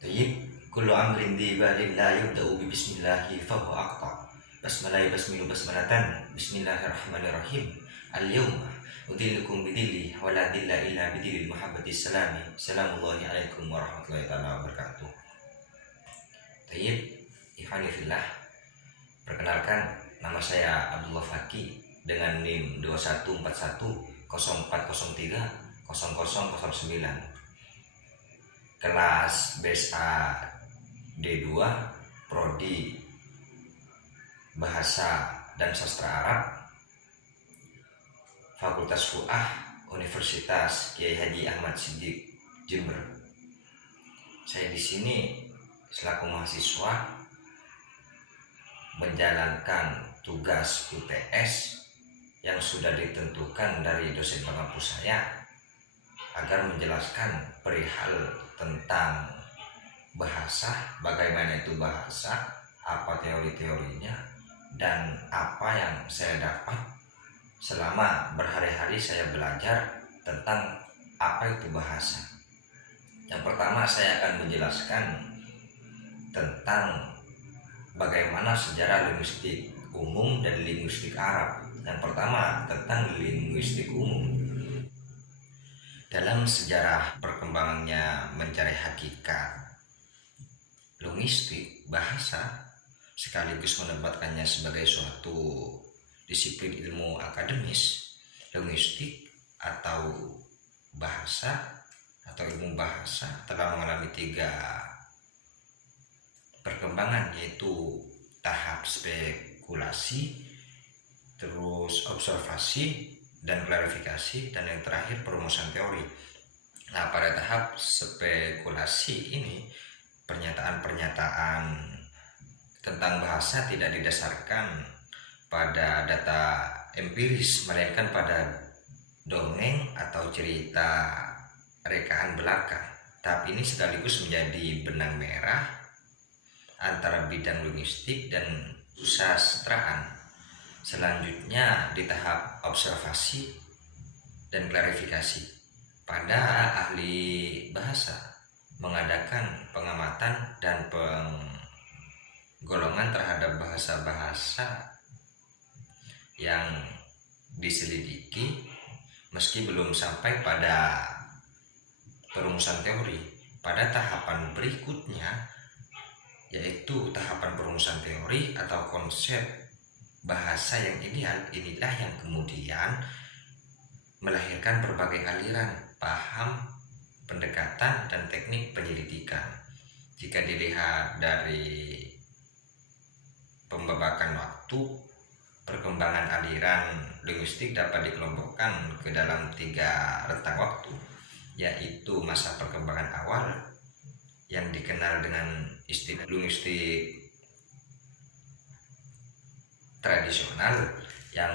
Tayyib, kullu amrin di balin la yubda'u bi bismillahi fahuwa aqta. Basmalai basmilu basmalatan. Bismillahirrahmanirrahim. Al-yawma udillukum bidilli wa la dilla illa bidillil muhabbati salami. Assalamullahi alaikum warahmatullahi ta'ala wabarakatuh. Tayyib, ikhwani fillah. Perkenalkan, nama saya Abdullah Faki dengan NIM 214104030009. Kelas BSA D2 Prodi Bahasa dan Sastra Arab, Fakultas Fu'ah Universitas Kiai Haji Ahmad Siddiq, Jember. Saya di sini selaku mahasiswa menjalankan tugas UTS yang sudah ditentukan dari dosen pengampu saya agar menjelaskan perihal tentang bahasa, bagaimana itu bahasa, apa teori-teorinya, dan apa yang saya dapat selama berhari-hari saya belajar tentang apa itu bahasa. Yang pertama, saya akan menjelaskan tentang bagaimana sejarah linguistik umum dan linguistik Arab. Yang pertama, tentang linguistik umum. Dalam sejarah perkembangannya mencari hakikat linguistik bahasa sekaligus menempatkannya sebagai suatu disiplin ilmu akademis, linguistik atau bahasa atau ilmu bahasa telah mengalami 3 perkembangan, yaitu tahap spekulasi, terus observasi dan klarifikasi, dan yang terakhir perumusan teori. Nah, pada tahap spekulasi ini pernyataan-pernyataan tentang bahasa tidak didasarkan pada data empiris, melainkan pada dongeng atau cerita rekaan belaka. Tahap ini sekaligus menjadi benang merah antara bidang linguistik dan susastraan. Selanjutnya di tahap observasi dan klarifikasi, pada ahli bahasa mengadakan pengamatan dan penggolongan terhadap bahasa-bahasa yang diselidiki meski belum sampai pada perumusan teori. Pada tahapan berikutnya, yaitu tahapan perumusan teori atau konsep bahasa yang ideal, inilah yang kemudian melahirkan berbagai aliran, paham, pendekatan, dan teknik penyelidikan. Jika dilihat dari pembabakan waktu, perkembangan aliran linguistik dapat dikelompokkan ke dalam 3 rentang waktu, yaitu masa perkembangan awal yang dikenal dengan istilah linguistik tradisional, yang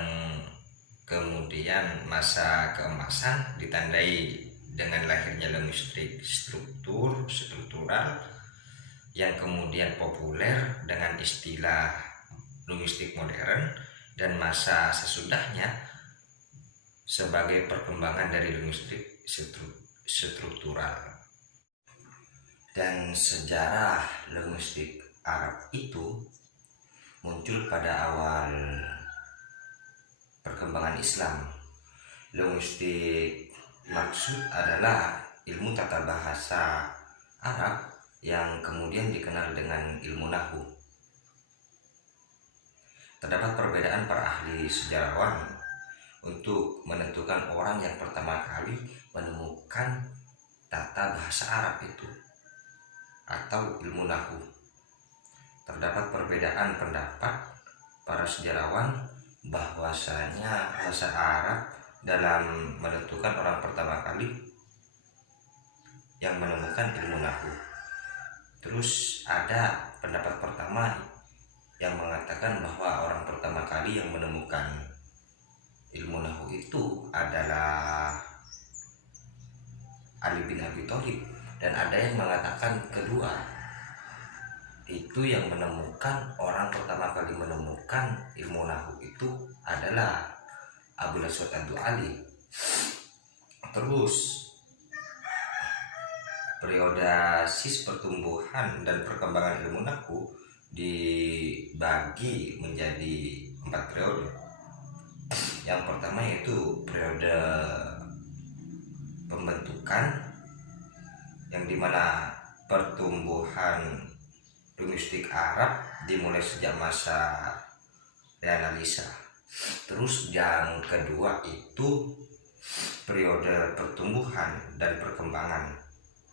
kemudian masa keemasan ditandai dengan lahirnya linguistik struktural, yang kemudian populer dengan istilah linguistik modern, dan masa sesudahnya sebagai perkembangan dari linguistik struktural. Dan sejarah linguistik Arab itu muncul pada awal perkembangan Islam. Linguistik maksud adalah ilmu tata bahasa Arab yang kemudian dikenal dengan ilmu nahwu. Terdapat perbedaan para ahli sejarawan untuk menentukan orang yang pertama kali menemukan tata bahasa Arab itu atau ilmu nahwu. Terdapat perbedaan pendapat para sejarawan bahwasanya bahasa Arab dalam menentukan orang pertama kali yang menemukan ilmu nahwu. Terus ada pendapat pertama yang mengatakan bahwa orang pertama kali yang menemukan ilmu nahwu itu adalah Ali bin Abi Thalib, dan ada yang mengatakan kedua, itu yang menemukan orang pertama kali menemukan ilmu nahwu itu adalah Abul Aswad Ad-Du'ali. Terus Periodesis pertumbuhan dan perkembangan ilmu nahwu dibagi menjadi 4 periode. Yang pertama yaitu periode pembentukan, yang dimana pertumbuhan linguistik Arab dimulai sejak masa reanalisa. Terus yang kedua itu periode pertumbuhan dan perkembangan.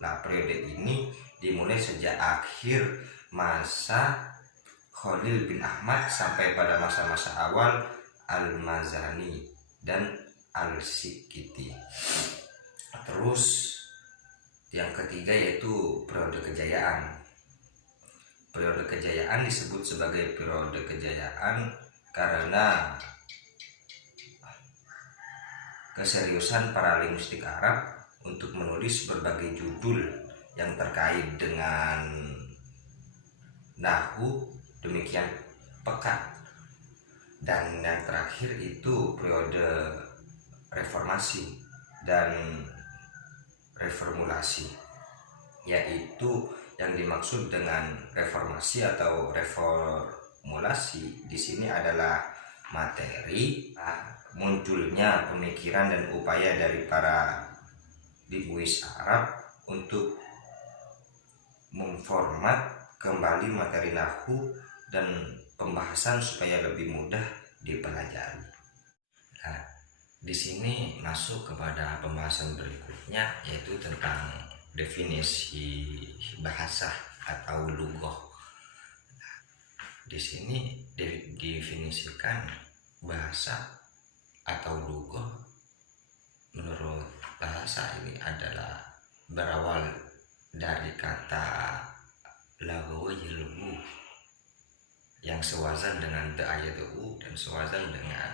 Nah, periode ini dimulai sejak akhir masa Khalil bin Ahmad sampai pada masa-masa awal Al-Mazani dan Al-Sikiti. Terus yang ketiga yaitu periode kejayaan. Periode kejayaan disebut sebagai periode kejayaan karena keseriusan para linguistik Arab untuk menulis berbagai judul yang terkait dengan nahwu demikian pekat. Dan yang terakhir itu periode reformasi dan reformulasi, yaitu yang dimaksud dengan reformasi atau reformulasi di sini adalah materi munculnya pemikiran dan upaya dari para linguis Arab untuk memformat kembali materi nahwu dan pembahasan supaya lebih mudah dipelajari. Nah, di sini masuk kepada pembahasan berikutnya yaitu tentang definisi bahasa atau lughah. Di sini didefinisikan bahasa atau lughah menurut bahasa ini adalah berawal dari kata laghawilu yang sewazan dengan da'ayatu dan sewazan dengan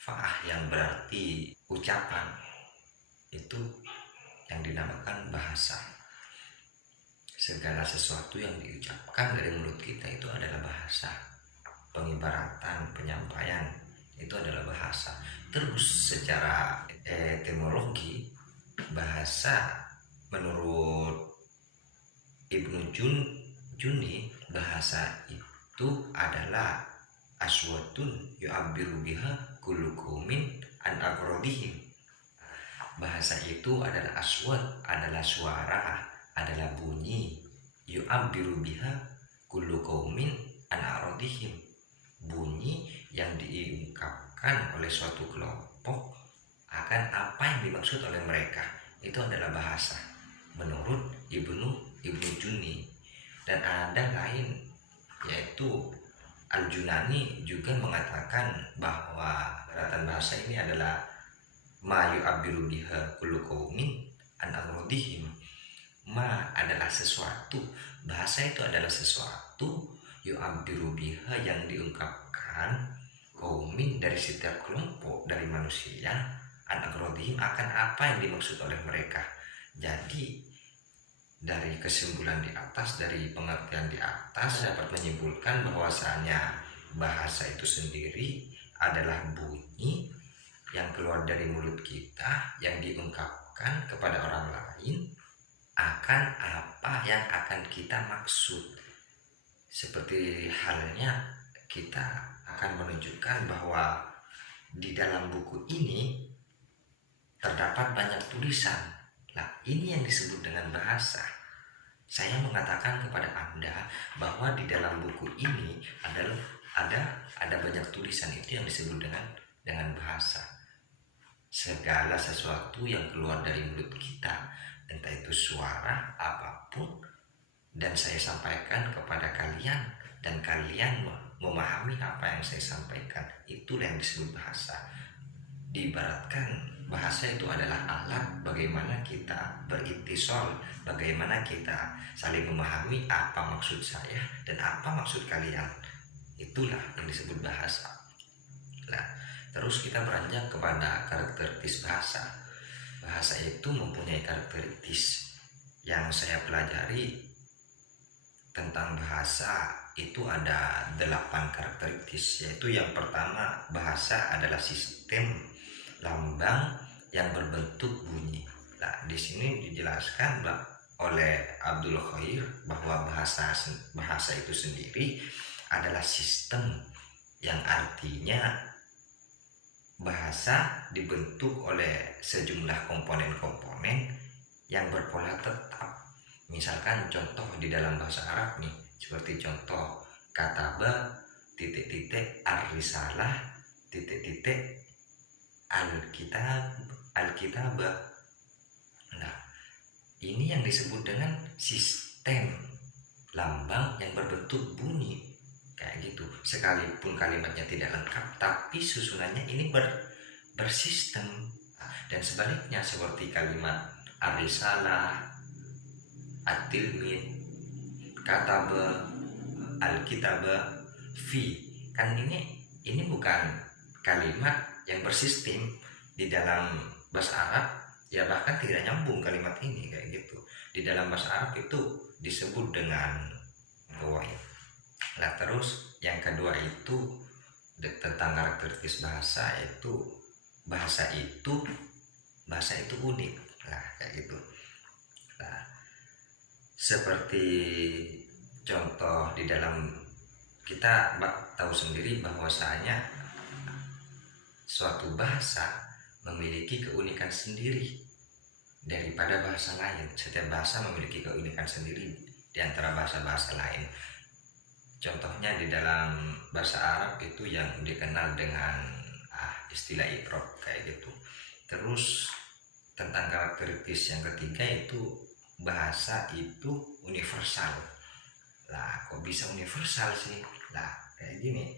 fa'ah yang berarti ucapan. Itu yang dinamakan bahasa. Segala sesuatu yang diucapkan dari mulut kita itu adalah bahasa. Pengibaratan, penyampaian itu adalah bahasa. Terus secara etimologi bahasa menurut Ibnu Juni, bahasa itu adalah aswatun yu'abbiru biha kullu qaumin an aqradihim. Bahasa itu adalah aswat, adalah suara, adalah bunyi. Yu'abbiru biha kullu qaumin an aqradihim, bunyi yang diungkapkan oleh suatu kelompok akan apa yang dimaksud oleh mereka. Itu adalah bahasa menurut Ibnu Juni. Dan ada lain yaitu Al-Junani juga mengatakan bahwa daratan bahasa ini adalah ma yu'abbiru biha kullu qaumin an aqradihim. Ma adalah sesuatu, bahasa itu adalah sesuatu, yu'abbiru biha yang diungkapkan, qaumin dari setiap kelompok dari manusia, an aqradihim akan apa yang dimaksud oleh mereka. Jadi dari kesimpulan di atas, dari pengertian di atas dapat menyimpulkan bahwasanya bahasa itu sendiri adalah bunyi yang keluar dari mulut kita yang diungkapkan kepada orang lain akan apa yang akan kita maksud. Seperti halnya kita akan menunjukkan bahwa di dalam buku ini terdapat banyak tulisan. Nah, ini yang disebut dengan bahasa. Saya mengatakan kepada Anda bahwa di dalam buku ini ada banyak tulisan, itu yang disebut dengan bahasa. Segala sesuatu yang keluar dari mulut kita, entah itu suara apapun, dan saya sampaikan kepada kalian dan kalian memahami apa yang saya sampaikan, itulah yang disebut bahasa. Diibaratkan bahasa itu adalah alat bagaimana kita berintisol, bagaimana kita saling memahami apa maksud saya dan apa maksud kalian. Itulah yang disebut bahasa. Nah, terus kita beranjak kepada karakteristik bahasa. Bahasa itu mempunyai karakteristik yang saya pelajari tentang bahasa itu ada 8 karakteristik, yaitu yang pertama, bahasa adalah sistem lambang yang berbentuk bunyi. Nah, di sini dijelaskan oleh Abdul Khair bahwa bahasa itu sendiri adalah sistem, yang artinya bahasa dibentuk oleh sejumlah komponen-komponen yang berpola tetap. Misalkan contoh di dalam bahasa Arab nih, seperti contoh kataba titik-titik ar-risalah titik-titik alkitabah. Nah, ini yang disebut dengan sistem lambang yang berbentuk bunyi kayak gitu. Sekalipun kalimatnya tidak lengkap, tapi susunannya ini bersistem. Dan sebaliknya seperti kalimat ar-risalah, at-tilmid, kataba, alkitabah, fi, kan ini bukan kalimat yang bersistem di dalam bahasa Arab, ya bahkan tidak nyambung kalimat ini kayak gitu. Di dalam bahasa Arab itu disebut dengan ghawaid. Nah, terus yang kedua itu tentang karakteristik bahasa itu unik lah kayak gitu. Nah, seperti contoh di dalam kita tahu sendiri bahwasanya suatu bahasa memiliki keunikan sendiri daripada bahasa lain. Setiap bahasa memiliki keunikan sendiri di antara bahasa-bahasa lain. Contohnya di dalam bahasa Arab itu yang dikenal dengan istilah i'rab kayak gitu. Terus tentang karakteristik yang ketiga itu bahasa itu universal. Lah, kok bisa universal sih? Lah, kayak gini.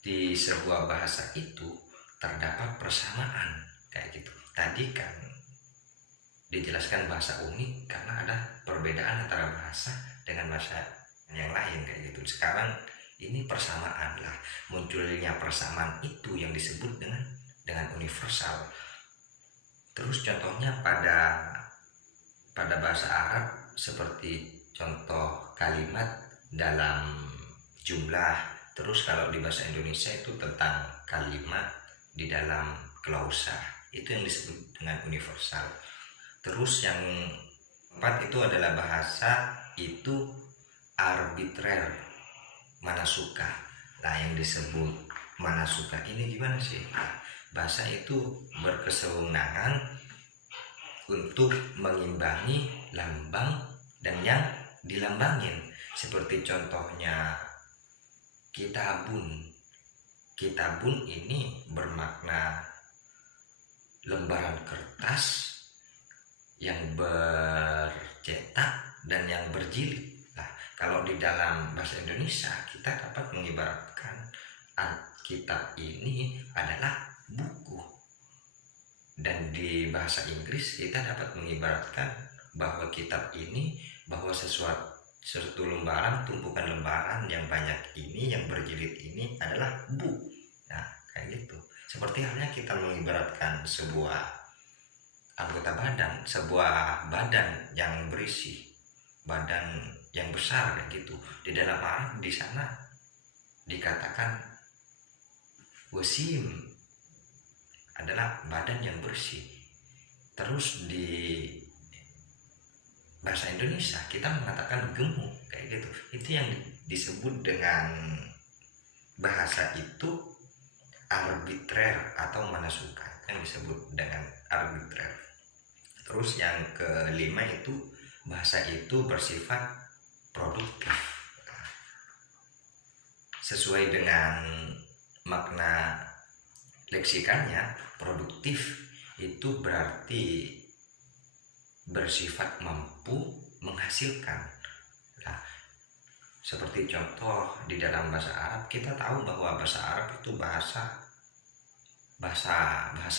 Di sebuah bahasa itu terdapat persamaan kayak gitu. Tadi kan dijelaskan bahasa unik karena ada perbedaan antara bahasa dengan bahasa yang lain kayak gitu. Sekarang ini persamaan lah, munculnya persamaan itu yang disebut dengan universal. Terus contohnya pada bahasa Arab seperti contoh kalimat dalam jumlah. Terus kalau di bahasa Indonesia itu tentang kalimat di dalam klausa, itu yang disebut dengan universal. Terus yang keempat itu adalah bahasa itu arbitrer, mana suka. Nah, yang disebut mana suka ini gimana sih? Bahasa itu berkesewenangan untuk mengimbangi lambang dan yang dilambangin. Seperti contohnya kitabun. Kitabun ini bermakna lembaran kertas yang bercetak dan yang berjilid. Nah, kalau di dalam bahasa Indonesia kita dapat mengibaratkan kitab ini adalah buku. Dan di bahasa Inggris kita dapat mengibaratkan bahwa kitab ini, bahwa suatu lembaran, tumpukan lembaran yang banyak ini, yang berjilid ini adalah book. Nah, kayak gitu. Seperti halnya kita mengibaratkan sebuah anggota badan, sebuah badan yang berisi, badan yang besar kayak gitu. Di dalam Arab di sana dikatakan wasim adalah badan yang bersih. Terus di bahasa Indonesia kita mengatakan gemuk kayak gitu. Itu yang disebut dengan bahasa itu arbitrer atau mana suka, yang disebut dengan arbitrer. Terus yang kelima itu bahasa itu bersifat produktif. Sesuai dengan makna leksikannya, produktif itu berarti bersifat mampu menghasilkan. Nah, seperti contoh di dalam bahasa Arab, kita tahu bahwa bahasa Arab itu bahasa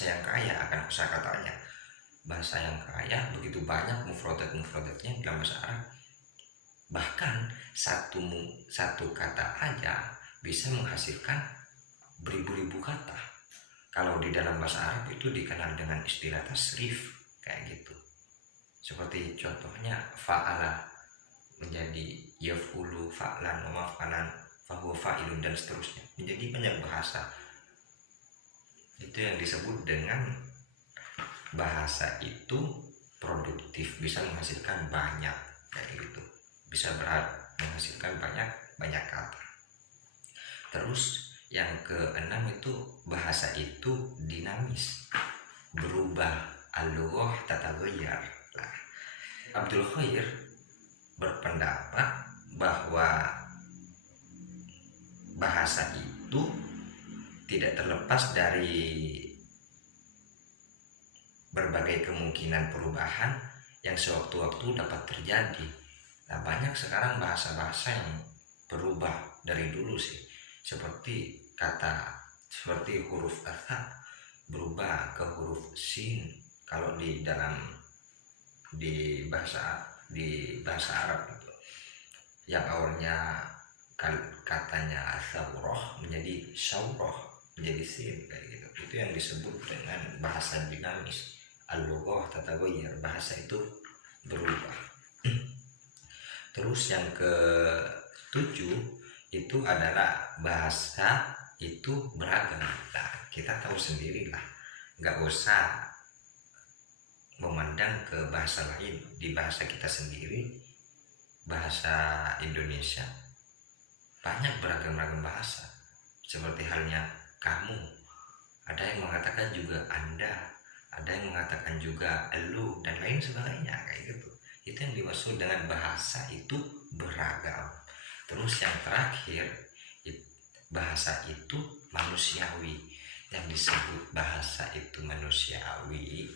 yang kaya akan kosakatanya. Bahasa yang kaya, begitu banyak mufradat-mufradatnya dalam bahasa Arab. Bahkan satu kata aja bisa menghasilkan beribu-ribu kata. Kalau di dalam bahasa Arab itu dikenal dengan istilah tasrif kayak gitu. Seperti contohnya fa'ala menjadi yaf'ulu, fa'lan, maf'alan, fahuwa fa'ilun, dan seterusnya. Menjadi banyak bahasa. Itu yang disebut dengan bahasa itu produktif, bisa menghasilkan banyak kayak gitu, bisa menghasilkan banyak kata. Terus yang keenam itu bahasa itu dinamis, berubah, al-lughah tataghayyar. Nah, Abdul Khair berpendapat bahwa bahasa itu tidak terlepas dari berbagai kemungkinan perubahan yang sewaktu-waktu dapat terjadi. Nah, banyak sekarang bahasa-bahasa yang berubah dari dulu sih, seperti huruf atha berubah ke huruf sin kalau di bahasa Arab gitu. Yang awalnya katanya asaurah menjadi syauroh, menjadi sin kayak gitu. Itu yang disebut dengan bahasa dinamis. Al-lughah tataghayyar, bahasa itu berubah. Terus yang ke-7 itu adalah bahasa itu beragam. Nah, kita tahu sendirilah, nggak usah memandang ke bahasa lain. Di bahasa kita sendiri, bahasa Indonesia, banyak beragam-ragam bahasa. Seperti halnya kamu, ada yang mengatakan juga Anda, ada yang mengatakan juga elu, dan lain sebagainya kayak gitu. Itu yang dimaksud dengan bahasa itu beragam. Terus yang terakhir, bahasa itu manusiawi. Yang disebut bahasa itu manusiawi,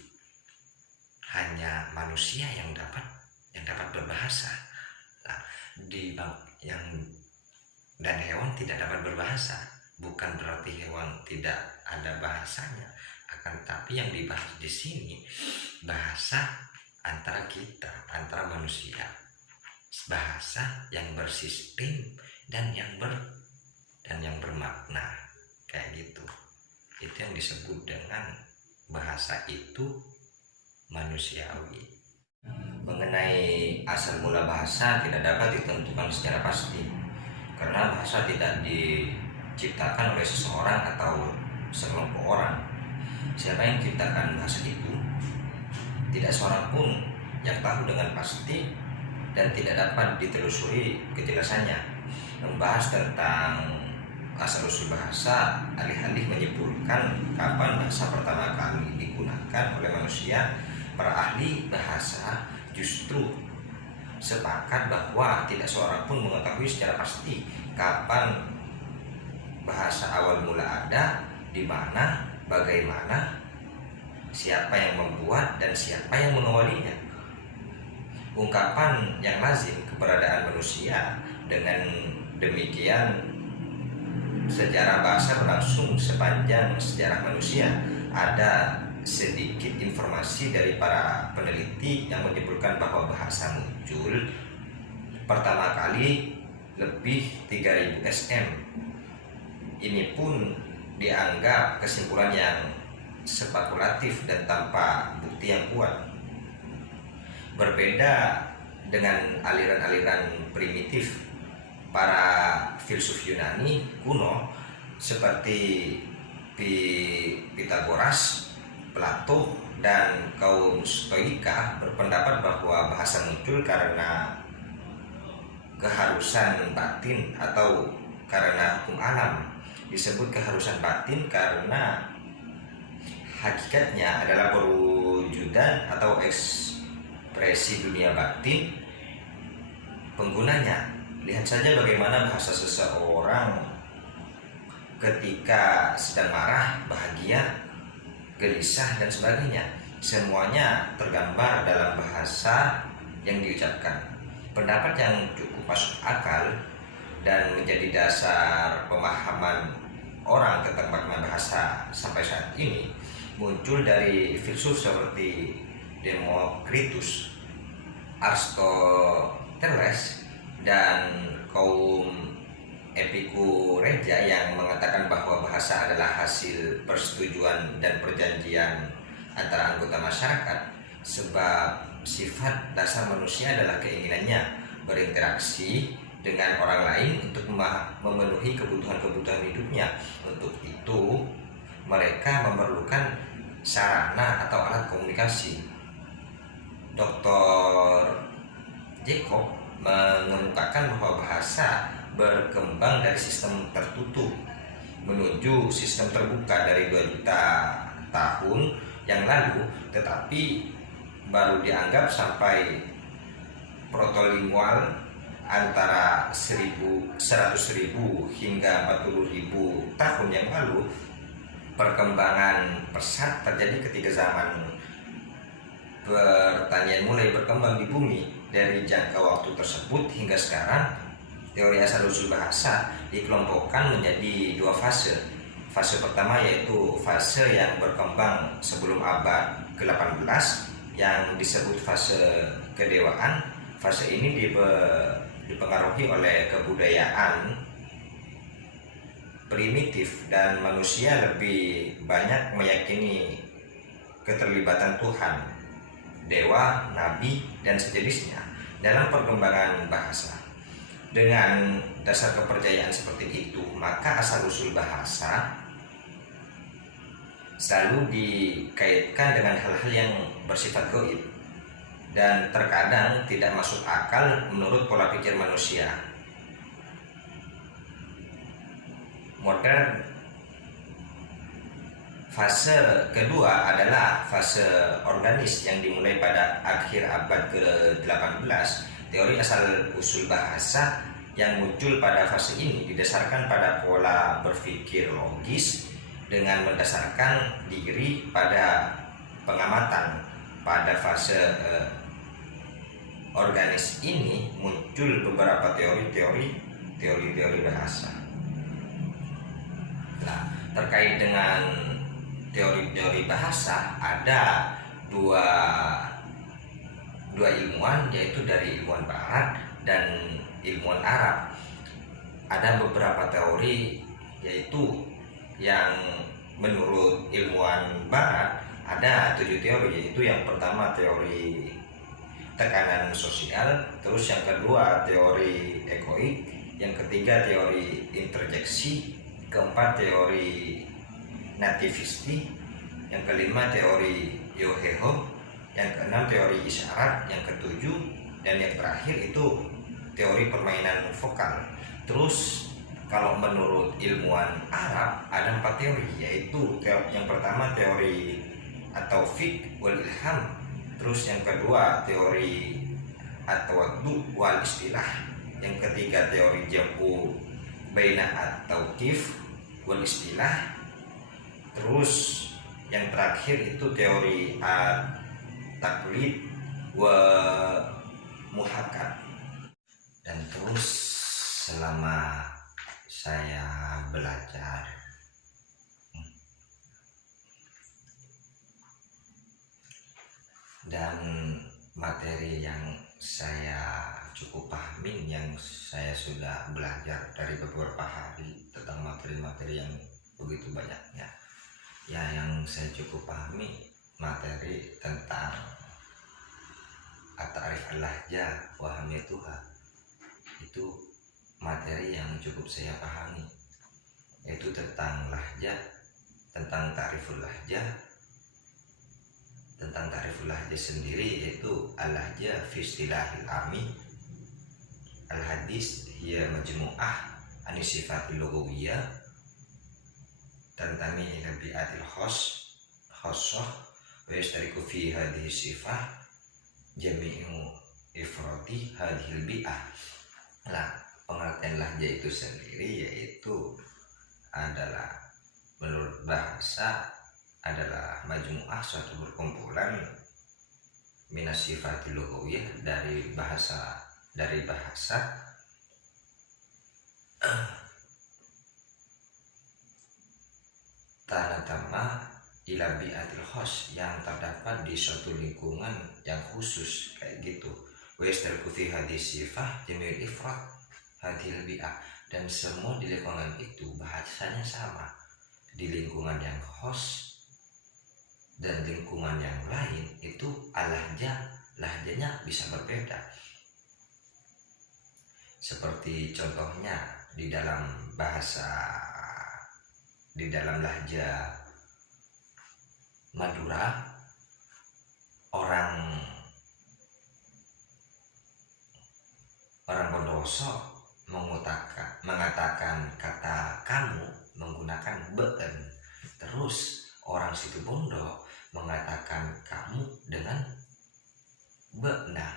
hanya manusia yang dapat berbahasa. Nah, dan hewan tidak dapat berbahasa. Bukan berarti hewan tidak ada bahasanya, akan tapi yang dibahas di sini bahasa antara kita, antara manusia, bahasa yang bersistem dan yang bermakna kayak gitu. Itu yang disebut dengan bahasa itu manusiawi. Mengenai asal mula bahasa tidak dapat ditentukan secara pasti, karena bahasa tidak diciptakan oleh seseorang atau sekelompok orang. Siapa yang menciptakan bahasa itu, tidak seorang pun yang tahu dengan pasti dan tidak dapat ditelusuri kejelasannya. Membahas tentang asal-usul bahasa, alih-alih menyimpulkan kapan bahasa pertama kali digunakan oleh manusia, para ahli bahasa justru sepakat bahwa tidak seorang pun mengetahui secara pasti kapan bahasa awal mula ada, di mana, bagaimana, siapa yang membuat, dan siapa yang mengawalinya. Ungkapan yang lazim keberadaan manusia, dengan demikian sejarah bahasa berlangsung sepanjang sejarah manusia. Ada sedikit informasi dari para peneliti yang menyebutkan bahwa bahasa muncul pertama kali lebih 3000 SM. Ini pun dianggap kesimpulan yang spekulatif dan tanpa bukti yang kuat. Berbeda dengan aliran-aliran primitif para filsuf Yunani kuno seperti Pitagoras, Plato, dan kaum Stoika berpendapat bahwa bahasa muncul karena keharusan batin atau karena hukum alam. Disebut keharusan batin karena hakikatnya adalah perwujudan atau ekspresi dunia batin penggunanya. Lihat saja bagaimana bahasa seseorang ketika sedang marah, bahagia, gelisah, dan sebagainya. Semuanya tergambar dalam bahasa yang diucapkan. Pendapat yang cukup masuk akal dan menjadi dasar pemahaman orang tentang makna bahasa sampai saat ini muncul dari filsuf seperti Demokritus, Aristoteles, dan kaum Epikureja yang mengatakan bahwa bahasa adalah hasil persetujuan dan perjanjian antara anggota masyarakat, sebab sifat dasar manusia adalah keinginannya berinteraksi dengan orang lain untuk memenuhi kebutuhan-kebutuhan hidupnya. Untuk itu mereka memerlukan sarana atau alat komunikasi. Dr. Jacob mengemukakan bahwa bahasa berkembang dari sistem tertutup menuju sistem terbuka dari 2 juta tahun yang lalu, tetapi baru dianggap sampai protolingual antara 100.000 hingga 40.000 tahun yang lalu. Perkembangan pesat terjadi ketika zaman pertanian mulai berkembang di bumi. Dari jangka waktu tersebut hingga sekarang, teori asal-usul bahasa dikelompokkan menjadi 2 fase. Fase pertama yaitu fase yang berkembang sebelum abad ke-18 yang disebut fase kedewaan. Fase ini dipengaruhi oleh kebudayaan primitif dan manusia lebih banyak meyakini keterlibatan Tuhan, dewa, nabi, dan sejenisnya dalam perkembangan bahasa. Dengan dasar kepercayaan seperti itu, maka asal-usul bahasa selalu dikaitkan dengan hal-hal yang bersifat gaib dan terkadang tidak masuk akal menurut pola pikir manusia modern. Fase kedua adalah fase organis yang dimulai pada akhir abad ke-18. Teori asal-usul bahasa yang muncul pada fase ini didasarkan pada pola berpikir logis dengan mendasarkan diri pada pengamatan. Pada fase organis ini muncul beberapa teori bahasa. Nah, terkait dengan teori bahasa, ada dua ilmuwan, yaitu dari ilmuwan Barat dan ilmuwan Arab. Ada beberapa teori, yaitu yang menurut ilmuwan Barat ada 7 teori, yaitu yang pertama teori tekanan sosial, terus yang kedua teori egoik, yang ketiga teori interjeksi, keempat teori nativisti, yang kelima teori Yoheho, yang keenam teori isyarat, yang ketujuh dan yang terakhir itu teori permainan vokal. Terus kalau menurut ilmuwan Arab ada 4 teori, yaitu yang pertama teori at-taufiq wal ilham, terus yang kedua teori at-tawaddu wal istilah, yang ketiga teori jam'u baina at-tauqif wal istilah, terus yang terakhir itu teori at-taqlid wa muhakkad. Dan terus selama saya belajar dan materi yang saya cukup pahami, yang saya sudah belajar dari beberapa hari tentang materi-materi yang begitu banyaknya, ya yang saya cukup pahami materi tentang at-ta'rif al-lahjah wa ahamiyatuha, itu materi yang cukup saya pahami, yaitu tentang lahjah, tentang ta'riful lahjah. Tentang ta'riful lahjah sendiri, yaitu al-lahjah fi istilahil ami al-hadis hiya majmu'ah anis sifatil lughawiyah tantami ila bi'atil khassah wa yastariku fi hadhihi sifah jami'u ifrati hadhil bi'ah. Nah, pengertian lahjah itu sendiri yaitu adalah menurut bahasa adalah majmu'ah, suatu berkumpulan minas sifatil lughawiyah, dari bahasa tanatama ila bi'atil khos, yang terdapat di suatu lingkungan yang khusus kayak gitu. Wa yastarku fi hadis sifah jamil ifrat hadhil bi'ah, dan semua di lingkungan itu bahasanya sama. Di lingkungan yang khos dan lingkungan yang lain itu lahjahnya bisa berbeda. Seperti contohnya di dalam lahjah Madura, orang orang Bondowoso mengatakan kata kamu menggunakan been. Terus orang Situbondo mengatakan kamu dengan be'na.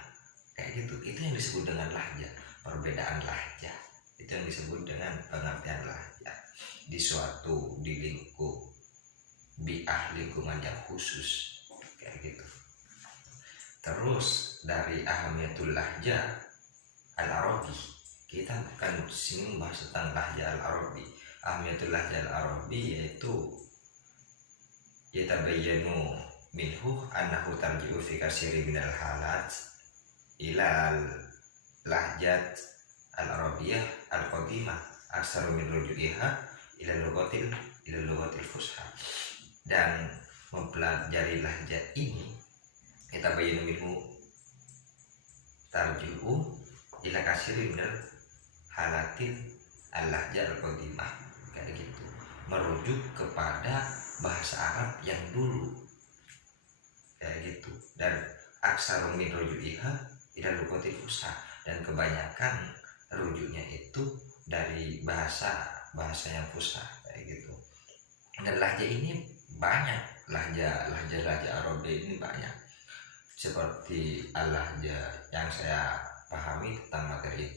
Kayak gitu. Itu yang disebut dengan lahja, perbedaan lahja. Itu yang disebut dengan pengertian lahja di lingkungan yang khusus kayak gitu. Terus dari ahamiyatul lahja al-arabi, kita akan sini membahas tentang lahja al-arabi. Ahamiyatul lahja al-arabi yaitu yatabayyanu minhu annahu tarji'u fi katsiri minal halat ilal lahjat al-arabiyah al-qadimah aksaru min ruju'iha ila lughatil fusha. Dan mempelajari lahjat ini kita bayyana minhu tarji'u ila katsiri minal halatin al-lahjat al-qadimah, kayak gitu, merujuk kepada bahasa Arab yang dulu kayak gitu. Dan aksaru min ruju'iha ila lughatil fusha, dan kebanyakan rujuknya itu dari bahasa yang fusha kayak gitu. Dan lahja ini banyak, lahja Arab ini banyak. Seperti al-lahja yang saya pahami tentang materi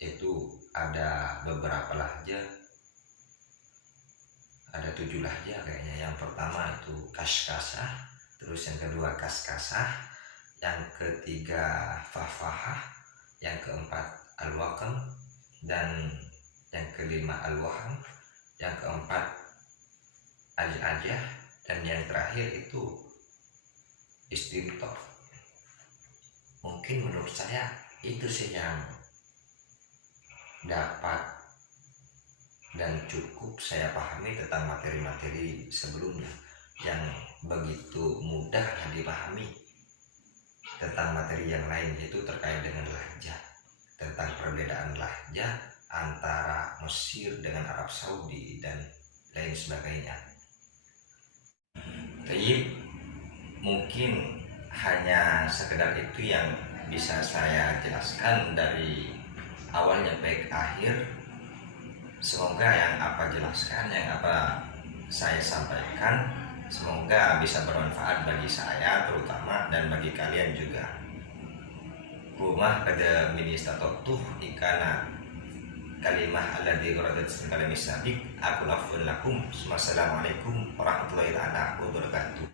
itu ada beberapa lahja, ada 7 lahja kayaknya. Yang pertama itu kaskasah, terus yang kedua kaskasah, yang ketiga fahfahah, yang keempat al-waqam, dan yang kelima al-waham, yang keempat al-ajah, dan yang terakhir itu istimto. Mungkin menurut saya itu sih yang dapat dan cukup saya pahami tentang materi-materi sebelumnya yang begitu mudah dipahami tentang materi yang lain, yaitu terkait dengan lahja, tentang perbedaan lahja antara Mesir dengan Arab Saudi dan lain sebagainya. Jadi mungkin hanya sekedar itu yang bisa saya jelaskan dari awal sampai akhir. Semoga yang apa jelaskan, yang apa saya sampaikan, semoga bisa bermanfaat bagi saya terutama dan bagi kalian juga. Rumah pada minista totuh ikana kalimah alladzi qaradat kalimis sabiq aku lafun lakum. Wassalamualaikum warahmatullahi wabarakatuh.